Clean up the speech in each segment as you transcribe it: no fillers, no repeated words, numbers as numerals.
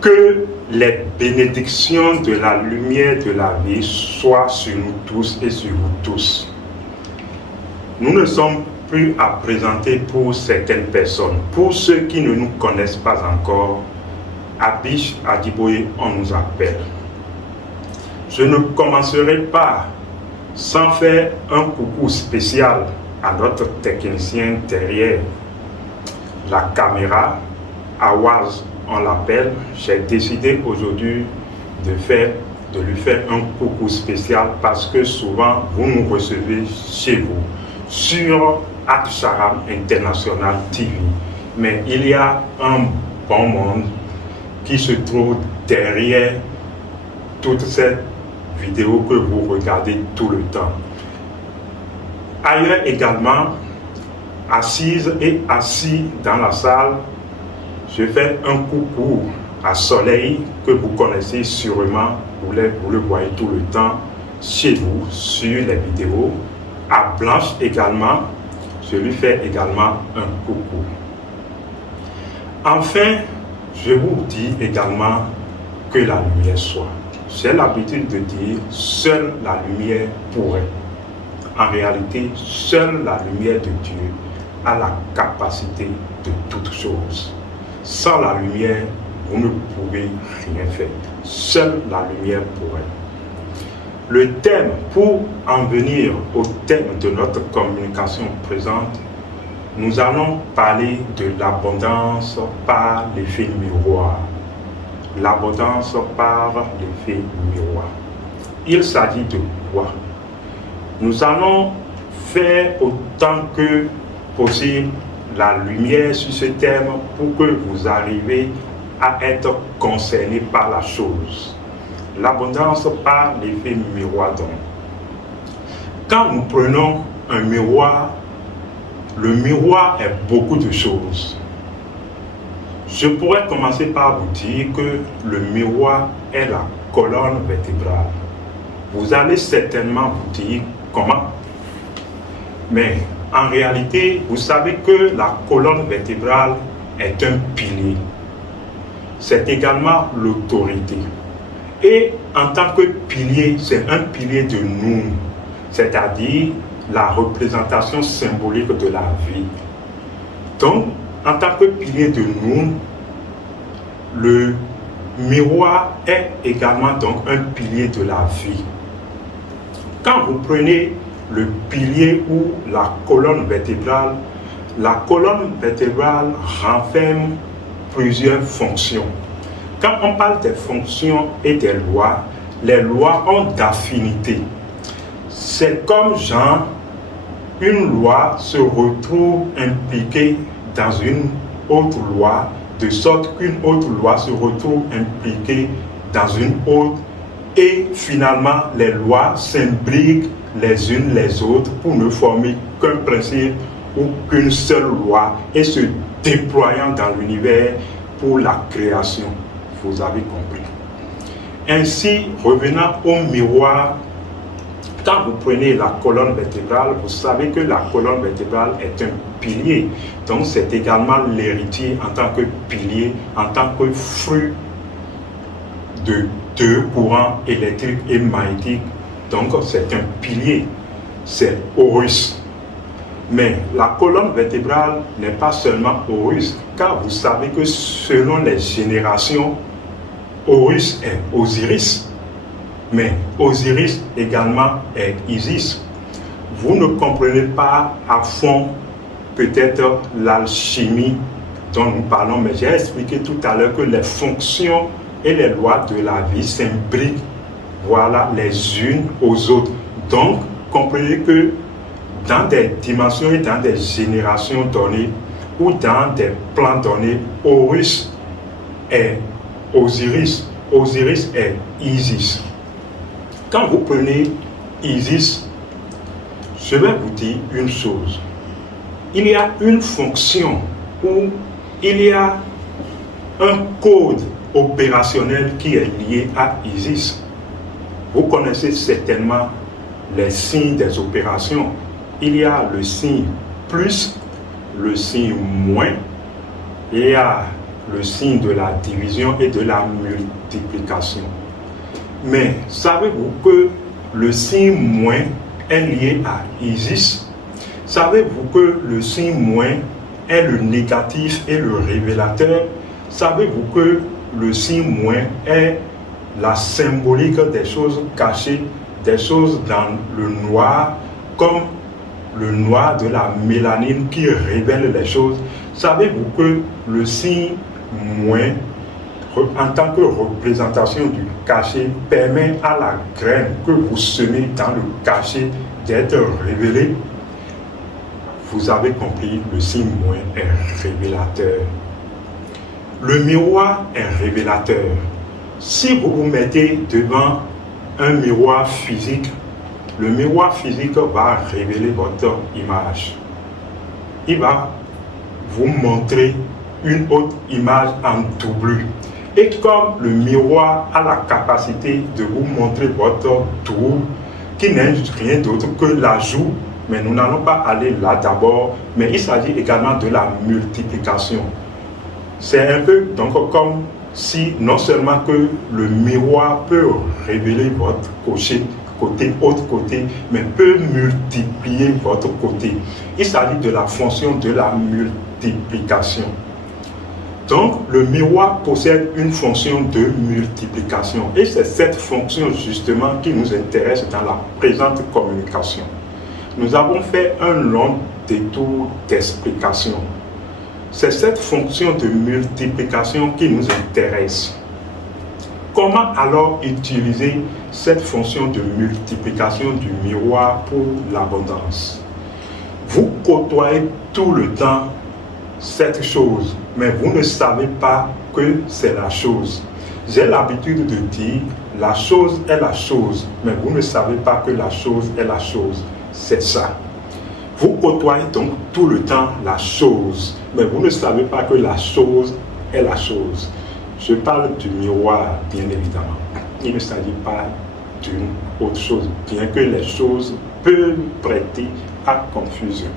Que les bénédictions de la lumière de la vie soient sur nous tous et sur vous tous. Nous ne sommes plus à présenter pour certaines personnes. Pour ceux qui ne nous connaissent pas encore, Abish Adiboye, on nous appelle. Je ne commencerai pas sans faire un coucou spécial à notre technicien derrière la caméra, Awaz, on l'appelle. J'ai décidé aujourd'hui de lui faire un coucou spécial parce que souvent vous nous recevez chez vous sur Aksharam International TV. Mais il y a un bon monde qui se trouve derrière toute cette vidéo que vous regardez tout le temps. Ailleurs également, assise et assis dans la salle, je fais un coucou à Soleil que vous connaissez sûrement, vous le voyez tout le temps chez vous sur les vidéos. À Blanche également, je lui fais également un coucou. Enfin, je vous dis également que la lumière soit. J'ai l'habitude de dire seule la lumière pourrait. En réalité, seule la lumière de Dieu a la capacité de toutes choses. Sans la lumière, vous ne pouvez rien faire. Seule la lumière pourrait. Le thème, pour en venir au thème de notre communication présente, nous allons parler de l'abondance par l'effet miroir. L'abondance par l'effet miroir. Il s'agit de quoi? Nous allons faire autant que possible la lumière sur ce thème pour que vous arriviez à être concerné par la chose. L'abondance par l'effet miroir donc. Quand nous prenons un miroir, le miroir est beaucoup de choses. Je pourrais commencer par vous dire que le miroir est la colonne vertébrale. Vous allez certainement vous dire comment. Mais en réalité, vous savez que la colonne vertébrale est un pilier. C'est également l'autorité. Et en tant que pilier, c'est un pilier de nous, c'est-à-dire la représentation symbolique de la vie. Donc, en tant que pilier de nous, le miroir est également donc un pilier de la vie. Quand vous prenez le pilier ou la colonne vertébrale renferme plusieurs fonctions. Quand on parle des fonctions et des lois, les lois ont d'affinité. C'est comme genre, une loi se retrouve impliquée dans une autre loi, de sorte qu'une autre loi se retrouve impliquée dans une autre, et finalement les lois s'imbriquent les unes les autres pour ne former qu'un principe ou qu'une seule loi et se déployant dans l'univers pour la création. Vous avez compris. Ainsi, revenant au miroir, quand vous prenez la colonne vertébrale, vous savez que la colonne vertébrale est un pilier. Donc c'est également l'héritier en tant que pilier, en tant que fruit de deux courants électriques et magnétiques. Donc c'est un pilier, c'est Horus. Mais la colonne vertébrale n'est pas seulement Horus, car vous savez que selon les générations, Horus est Osiris. Mais Osiris également est Isis. Vous ne comprenez pas à fond peut-être l'alchimie dont nous parlons, mais j'ai expliqué tout à l'heure que les fonctions et les lois de la vie s'imbriquent, voilà, les unes aux autres. Donc, comprenez que dans des dimensions et dans des générations données, ou dans des plans donnés, Horus est Osiris, Osiris est Isis. Quand vous prenez Isis, je vais vous dire une chose. Il y a une fonction où il y a un code opérationnel qui est lié à Isis. Vous connaissez certainement les signes des opérations. Il y a le signe plus, le signe moins, il y a le signe de la division et de la multiplication. Mais savez-vous que le signe moins est lié à Isis? Savez-vous que le signe moins est le négatif et le révélateur? Savez-vous que le signe moins est la symbolique des choses cachées, des choses dans le noir, comme le noir de la mélanine qui révèle les choses? Savez-vous que le signe moins, en tant que représentation du cachet, permet à la graine que vous semez dans le cachet d'être révélée? Vous avez compris, le signe moins est révélateur. Le miroir est révélateur. Si vous vous mettez devant un miroir physique, le miroir physique va révéler votre image. Il va vous montrer une autre image en double. Et comme le miroir a la capacité de vous montrer votre double, qui n'est rien d'autre que l'ajout, mais nous n'allons pas aller là d'abord, mais il s'agit également de la multiplication. C'est un peu donc comme si non seulement que le miroir peut révéler votre côté, autre côté, mais peut multiplier votre côté. Il s'agit de la fonction de la multiplication. Donc, le miroir possède une fonction de multiplication. Et c'est cette fonction justement qui nous intéresse dans la présente communication. Nous avons fait un long détour d'explication. C'est cette fonction de multiplication qui nous intéresse. Comment alors utiliser cette fonction de multiplication du miroir pour l'abondance? Vous côtoyez tout le temps cette chose, mais vous ne savez pas que c'est la chose. J'ai l'habitude de dire, la chose est la chose, mais vous ne savez pas que la chose est la chose. C'est ça. Vous côtoyez donc tout le temps la chose, mais vous ne savez pas que la chose est la chose. Je parle du miroir, bien évidemment. Il ne s'agit pas d'une autre chose, bien que les choses peuvent prêter à confusion.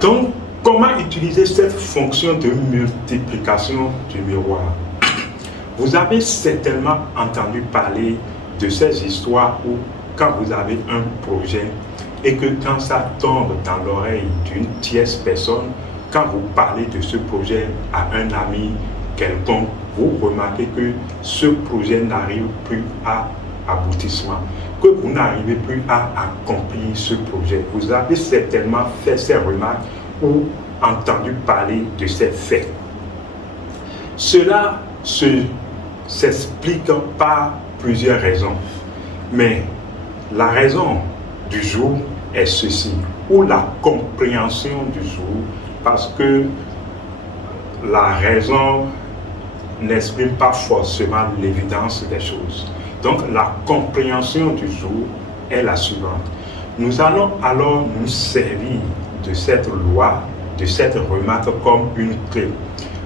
Donc, comment utiliser cette fonction de multiplication du miroir? Vous avez certainement entendu parler de ces histoires où, quand vous avez un projet, et que quand ça tombe dans l'oreille d'une tierce personne, quand vous parlez de ce projet à un ami quelconque, vous remarquez que ce projet n'arrive plus à aboutissement, que vous n'arrivez plus à accomplir ce projet. Vous avez certainement fait ces remarques ou entendu parler de ces faits. Cela s'explique par plusieurs raisons, mais la raison du jour est ceci, ou la compréhension du jour, parce que la raison n'exprime pas forcément l'évidence des choses. Donc la compréhension du jour est la suivante. Nous allons alors nous servir de cette loi, de cette remarque comme une clé.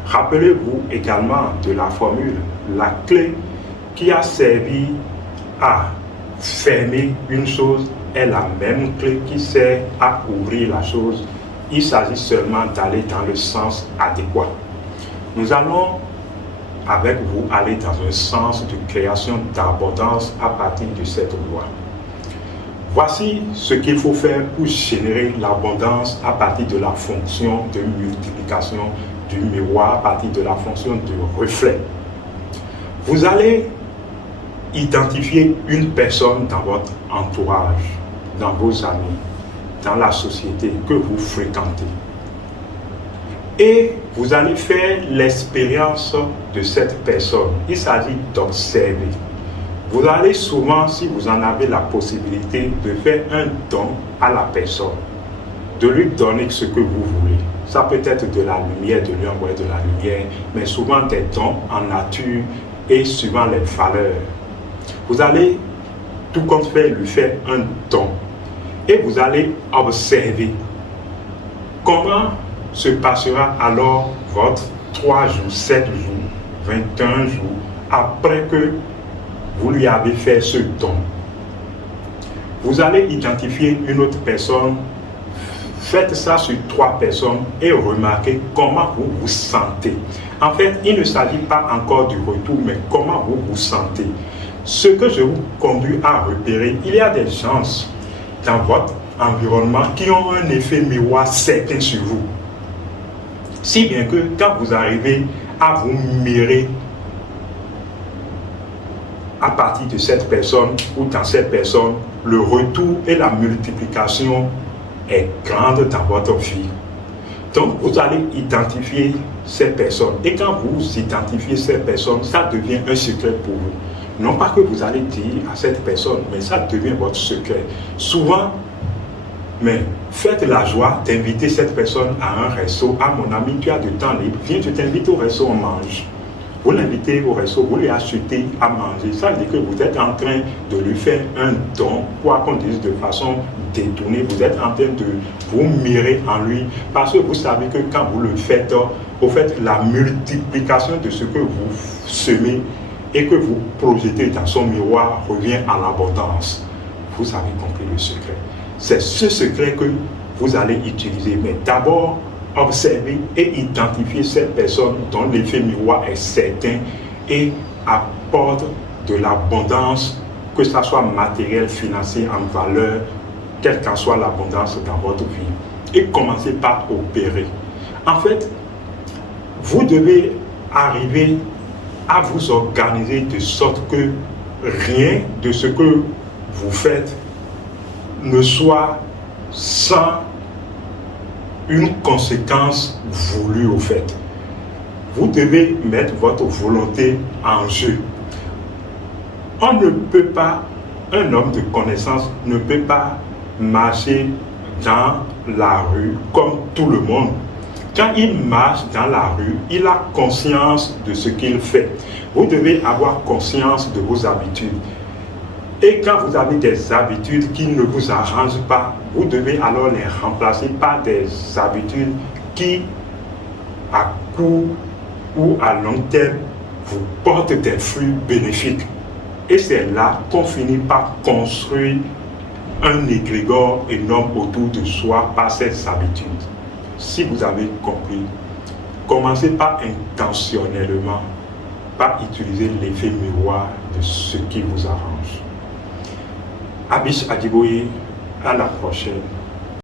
Rappelez-vous également de la formule, la clé qui a servi à fermer une chose est la même clé qui sert à ouvrir la chose. Il s'agit seulement d'aller dans le sens adéquat. Nous allons avec vous aller dans un sens de création d'abondance à partir de cette loi. Voici ce qu'il faut faire pour générer l'abondance à partir de la fonction de multiplication du miroir, à partir de la fonction de reflet. Vous allez identifier une personne dans votre entourage, dans vos amis, dans la société que vous fréquentez. Et vous allez faire l'expérience de cette personne. Il s'agit d'observer. Vous allez souvent, si vous en avez la possibilité, de faire un don à la personne, de lui donner ce que vous voulez. Ça peut être de la lumière, de lui envoyer de la lumière, mais souvent des dons en nature et suivant les valeurs. Vous allez tout compte fait lui faire un don et vous allez observer comment se passera alors votre 3 jours, 7 jours, 21 jours après que vous lui avez fait ce don. Vous allez identifier une autre personne, faites ça sur 3 personnes et remarquez comment vous vous sentez. En fait, il ne s'agit pas encore du retour, mais comment vous vous sentez. Ce que je vous conduis à repérer, il y a des gens dans votre environnement qui ont un effet miroir certain sur vous. Si bien que quand vous arrivez à vous mirer à partir de cette personne ou dans cette personne, le retour et la multiplication est grande dans votre vie. Donc, vous allez identifier ces personnes. Et quand vous identifiez ces personnes, ça devient un secret pour vous. Non pas que vous allez dire à cette personne, mais ça devient votre secret. Souvent, mais faites la joie d'inviter cette personne à un resto. Ah, mon ami, tu as du temps libre, viens, je t'invite au resto, on mange. Vous l'invitez au resto, vous lui achetez à manger. Ça veut dire que vous êtes en train de lui faire un don, quoi qu'on dise de façon détournée. Vous êtes en train de vous mirer en lui. Parce que vous savez que quand vous le faites, vous faites la multiplication de ce que vous semez et que vous projetez dans son miroir revient à l'abondance. Vous avez compris le secret. C'est ce secret que vous allez utiliser. Mais d'abord, observez et identifiez cette personne dont l'effet miroir est certain et apporte de l'abondance, que ce soit matériel, financier, en valeur, quelle qu'en soit l'abondance dans votre vie. Et commencez par opérer. En fait, vous devez arriver à vous organiser de sorte que rien de ce que vous faites ne soit sans une conséquence voulue au fait. Vous devez mettre votre volonté en jeu. On ne peut pas, un homme de connaissance ne peut pas marcher dans la rue comme tout le monde. Quand il marche dans la rue, il a conscience de ce qu'il fait. Vous devez avoir conscience de vos habitudes. Et quand vous avez des habitudes qui ne vous arrangent pas, vous devez alors les remplacer par des habitudes qui, à court ou à long terme, vous portent des fruits bénéfiques. Et c'est là qu'on finit par construire un égrégore énorme autour de soi par ces habitudes. Si vous avez compris, commencez par intentionnellement, par utiliser l'effet miroir de ce qui vous arrange. Abish Adjiboye, à la prochaine.